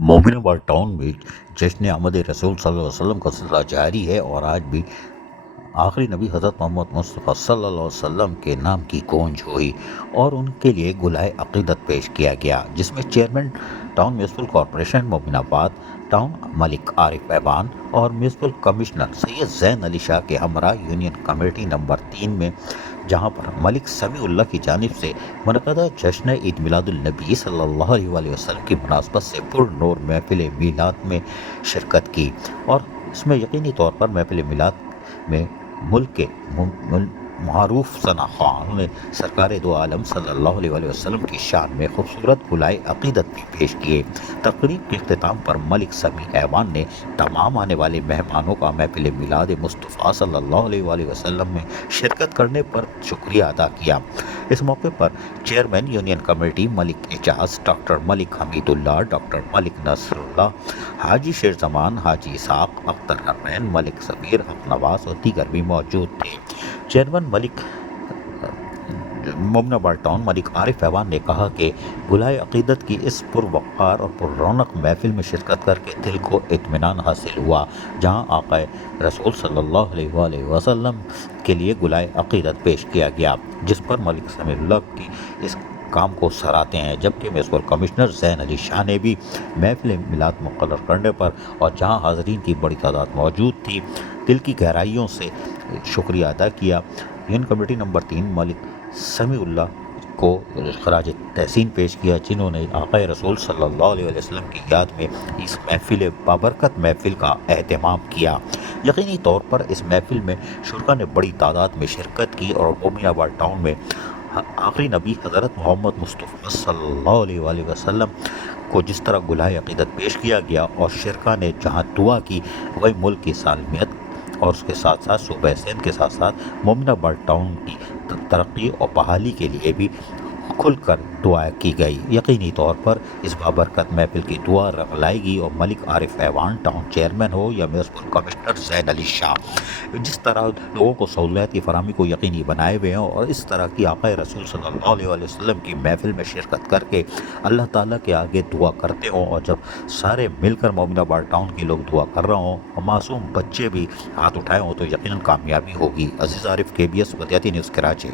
Mominabad town में जश्न आमद रसूल सल्लल्लाहु अलैहि वसल्लम का सिलसिला जारी है और आज भी आखिरी नबी हज़रत मोहम्मद मुस्तफ़ा सल्लल्लाहु अलैहि वसल्लम के नाम की गूंज हुई और उनके लिए गुलाए अक़ीदत पेश किया गया, जिसमें chairman town municipal corporation Mominabad town Malik Arif Awan और म्यूनसिपल कमिश्नर सैयद ज़ैन अली शाह के हमरा यूनियन कमेटी नंबर 3 में, जहां पर मलिक समीउल्लाह की जानिब से मुनक़दा जश्न ईद मिलादुन्नबी सल्लल्लाहु अलैहि वसल्लम की मुनासबत से पुरनूर महफिल मीलाद में शिरकत की। और इसमें यकीनी तौर पर महफिल मीलाद में मुल्क के मारूफ सना खान ने सरकार दो आलम सल्लल्लाहु अलैहि वसल्लम की शान में खूबसूरत गुलाए अक़ीदत भी पेश किए। तक़रीब के इख्तिताम पर मलिक समी ऐवान ने तमाम आने वाले मेहमानों का महफिल मिलाद मुस्तफ़ा सल्लल्लाहु अलैहि वसल्लम में शिरकत करने पर शुक्रिया अदा किया। इस मौके पर chairman union committee Malik Ejaz, doctor Malik Hamidullah, doctor Malik Nasrullah, Haji Sher Zaman, Haji Ishaq, Akhtar Harman, Malik Sabir, Haq Nawaz और दीगर भी मौजूद थे। चेयरमैन मलिक मोमिनाबाद टाउन मलिक आरिफ ऐवान ने कहा कि गुलाए अक़ीदत की इस पुरवक़ार और पुररौनक महफिल में शिरकत करके दिल को इत्मीनान हासिल हुआ, जहां आक़ाए रसूल सल्लल्लाहु अलैहि वसल्लम के लिए गुलाए अक़ीदत पेश किया गया, जिस पर मलिक समीउल्लाह की इस काम को सराहते हैं। जबकि म्यूनसिपल कमिश्नर ज़ैन अली शाह ने भी महफिल मिलाद मुक़र्रर करने पर और जहां हाज़रीन की बड़ी तादाद मौजूद थी, दिल की गहराइयों से शुक्रिया अदा किया। Union committee number 3 Malik Samiullah को खराज तहसीन पेश किया, जिन्होंने आक़ाए रसूल सल्लल्लाहु अलैहि वसल्लम की याद में इस महफिल बाबरकत महफिल का एहतमाम किया। यकीनी तौर पर इस महफिल में शुरका ने बड़ी तादाद में शिरकत की और मोमिनाबाद टाउन में आखिरी नबी हज़रत मोहम्मद मुस्तफ़ा सल्लल्लाहु अलैहि वसल्लम को जिस तरह गुलाए अक़ीदत पेश किया गया और शिरका ने जहां दुआ की, वही मुल्क की सालमियत और उसके साथ साथ सूबे सिंध के साथ साथ मोमिनाबाद टाउन की तरक्की और बहाली के लिए भी खुलकर दुआ की गई। यकीनी तौर पर इस बाबरकत महफिल की दुआ रंग लाएगी और मलिक आरिफ ऐवान टाउन चेयरमैन हो या म्यूनसिपल कमिश्नर ज़ैन अली शाह, जिस तरह लोगों को सहूलियत की फराहमी को यकीनी बनाए हुए हैं और इस तरह की आक़ाए रसूल सल्लल्लाहु अलैहि वसल्लम की महफिल में शिरकत करके अल्लाह ताला के आगे दुआ करते हों, और जब सारे मिलकर मोमिनाबाद टाउन के लोग दुआ कर रहे हों और मासूम बच्चे भी हाथ उठाए हों, तो यकीनन कामयाबी होगी। अज़ीज़ आरिफ, KBS वदियाती न्यूज़, कराची।